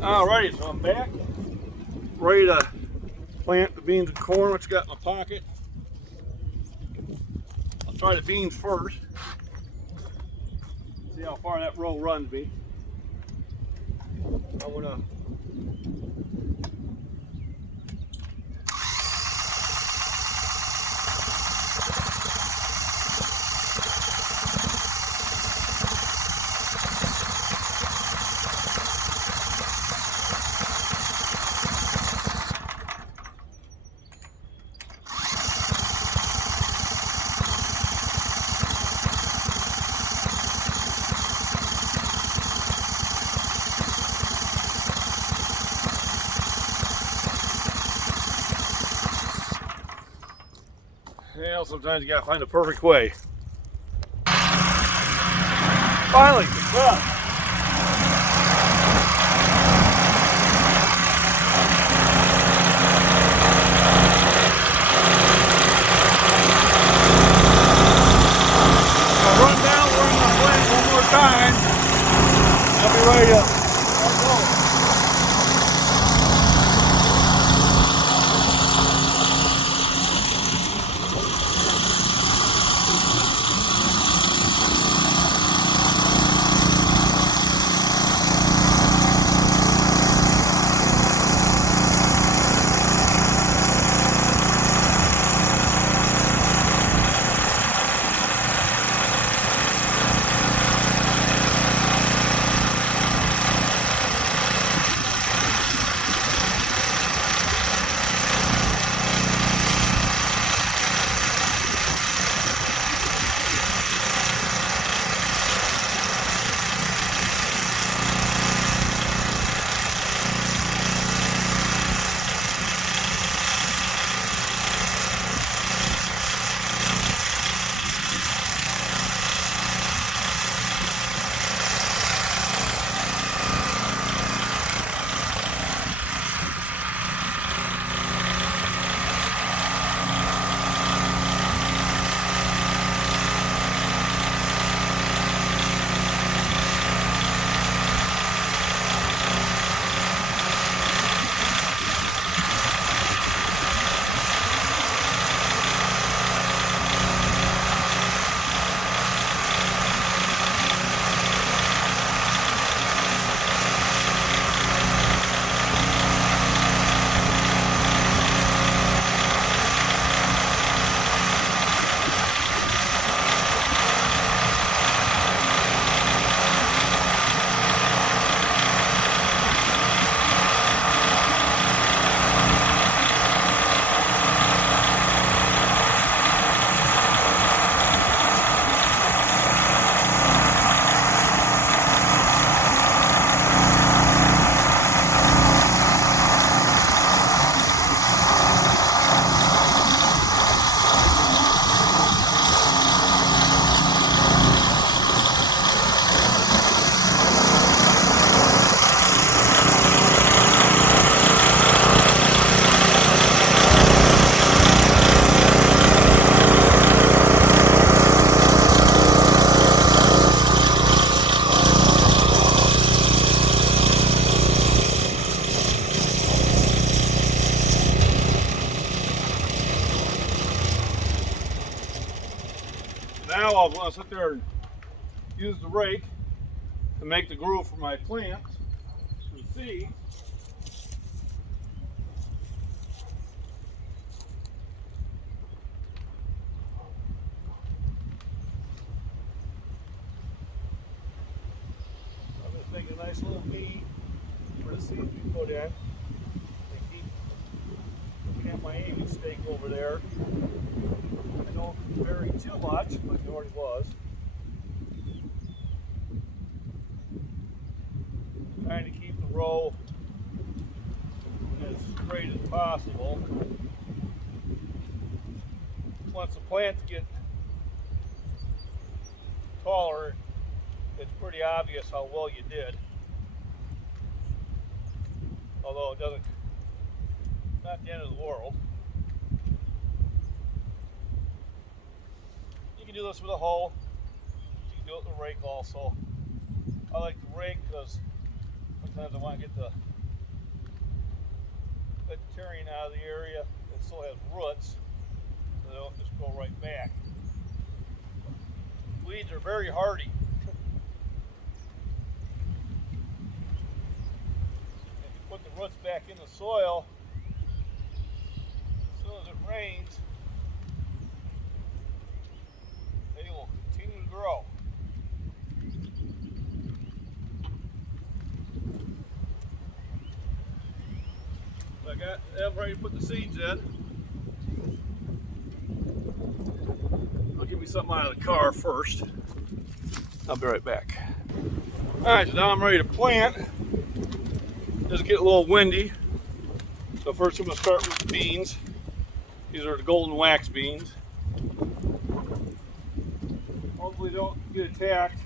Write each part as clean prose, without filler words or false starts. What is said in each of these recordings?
Alrighty, so I'm back, ready to plant the beans and corn, which I got in my pocket. I'll try the beans first, see how far that row runs me. I'm gonna sometimes you gotta find the perfect way. Finally, success! I'll run down, we're gonna plant one more time. I'll be ready to go. Now I'm going to sit there and use the rake to make the groove for my plants and seeds. I'm going to make a nice little V for the seeds we put in. And keep looking at my aiming stake over there. I don't vary too much, but it already was. Trying to keep the row as straight as possible. Once the plants get taller, it's pretty obvious how well you did. Although it doesn't, not the end of the world. You can do this with a hoe. You can do it with a rake also. I like the rake because when Sometimes I want to get the vegetarian out of the area that still has roots, so they don't just go right back. Weeds are very hardy. If you put the roots back in the soil, as soon as it rains, they will continue to grow. I'm ready to put the seeds in. I'll give me something out of the car first. I'll be right back. Alright, so now I'm ready to plant. Just get a little windy. So first I'm going to start with the beans. These are the golden wax beans. Hopefully don't get attacked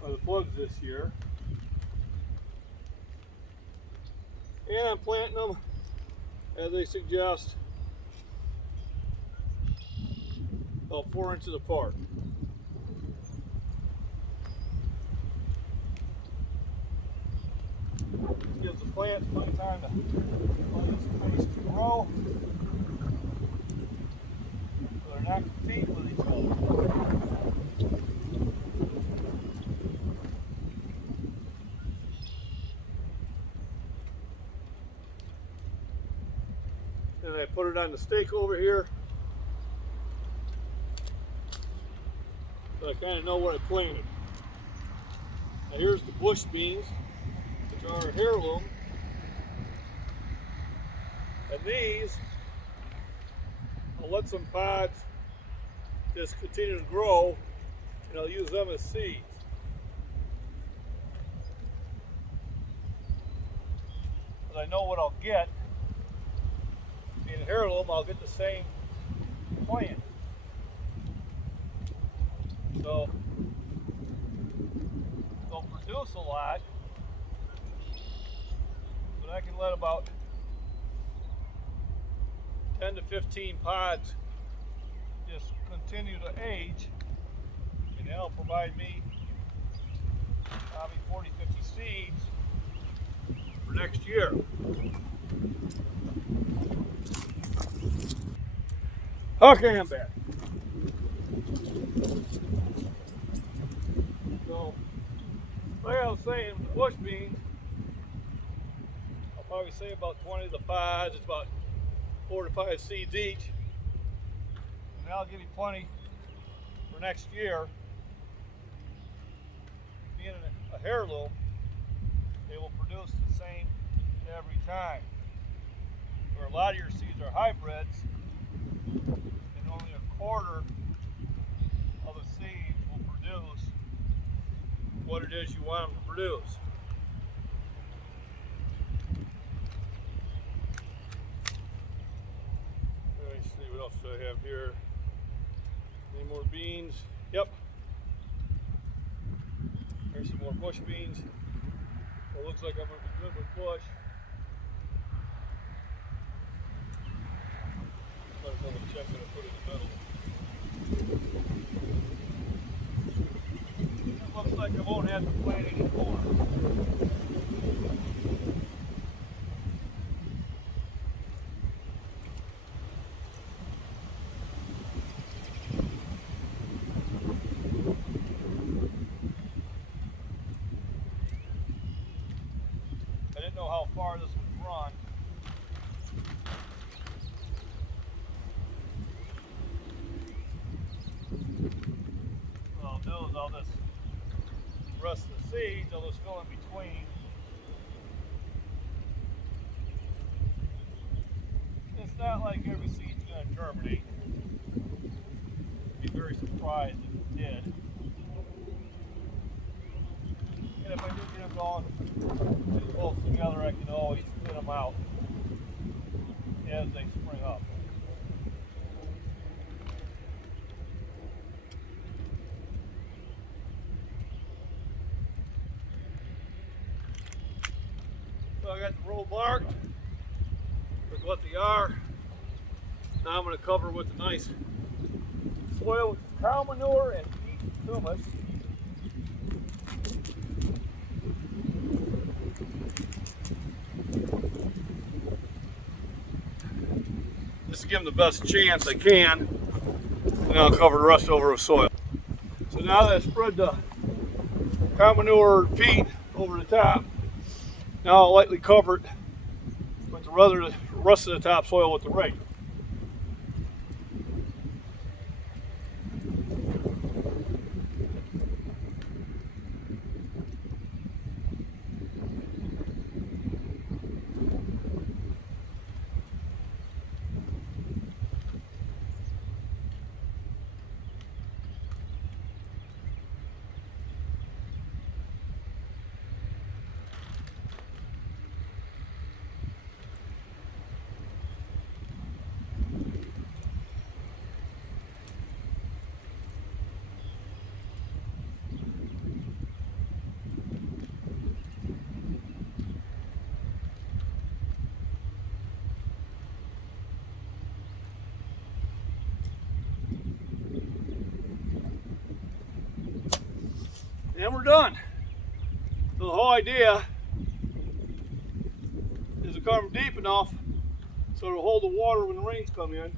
by the bugs this year. And I'm planting them as they suggest, about 4 inches apart. This gives the plants plenty of time to grow, so they're not competing with each other. And I put it on the stake over here, so I kind of know what I planted. Now here's the bush beans, which are a heirloom, and these, I'll let some pods just continue to grow, and I'll use them as seeds. But I know what I'll get. Being an heirloom, I'll get the same plant. So they'll produce a lot, but I can let about 10 to 15 pods just continue to age, and that'll provide me probably 40, 50 seeds for next year. Okay, I'm back. So, like I was saying, the bush beans, I'll probably say about 20 of the pods, it's about 4 to 5 seeds each. And that'll give you plenty for next year. Being a heirloom, they will produce the same every time. Where a lot of your seeds are hybrids, and only a quarter of the seeds will produce what it is you want them to produce. Let me see what else do I have here. Any more beans? Yep. There's some more bush beans. It looks like I'm going to be good with bush. Let us double check that I put it in the middle. It looks like I won't have to plant anymore. I didn't know how far this would run. What I'll do is I'll just rest the seeds, I'll just fill in between. It's not like every seed's going to germinate. I'd be very surprised if it did. And if I do get them going too close together, I can always thin them out as they spring up. So I got the row marked with what they are. Now I'm going to cover with a nice soil with cow manure and peat humus. to give them the best chance I can, and I'll cover the rest over with soil. So now that I spread the cow manure peat over the top, now I'll lightly cover it with the rest of the topsoil with the rake. And we're done. So the whole idea is to cover them deep enough so it'll hold the water when the rains come in.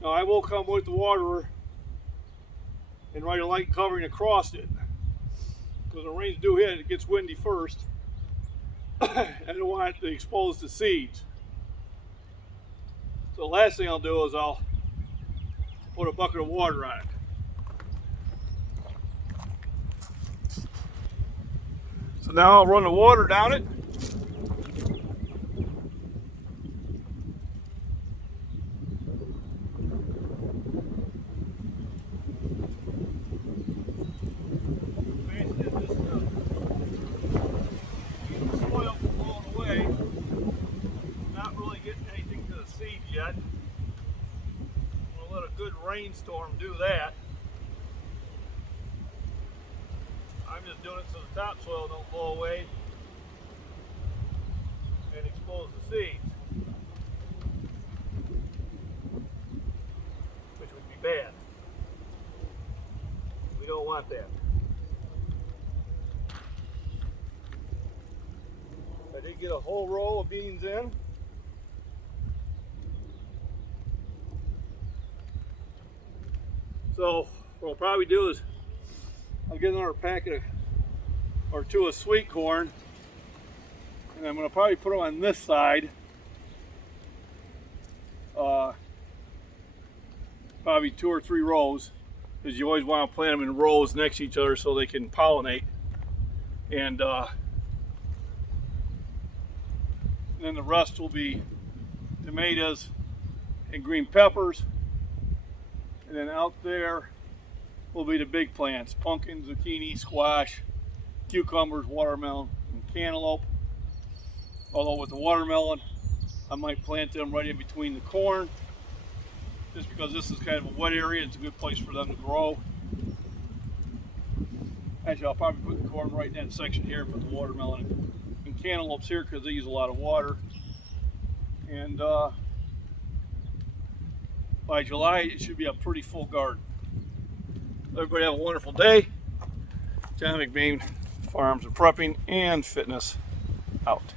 Now I will come with the waterer and write a light covering across it. Because when the rains do hit, it gets windy first. I don't want it to expose the seeds. So the last thing I'll do is I'll put a bucket of water on it. So now I'll run the water down it. Soil from blowing away. Not really getting anything to the seeds yet. I'm gonna let a good rainstorm do that. I'm just doing it so the topsoil don't blow away and expose the seeds, which would be bad. We don't want that. I did get a whole row of beans in. So what I'll probably do is I'll get another packet or two of sweet corn, and I'm going to probably put them on this side. Probably 2 or 3 rows, because you always want to plant them in rows next to each other so they can pollinate. And then the rest will be tomatoes and green peppers. And then out there will be the big plants: pumpkin, zucchini, squash, cucumbers, watermelon, and cantaloupe. Although with the watermelon, I might plant them right in between the corn, just because this is kind of a wet area. It's a good place for them to grow. Actually, I'll probably put the corn right in that section here, put the watermelon and cantaloupes here because they use a lot of water. And by July, it should be a pretty full garden. Everybody have a wonderful day. John McBain, Farms and Prepping and Fitness out.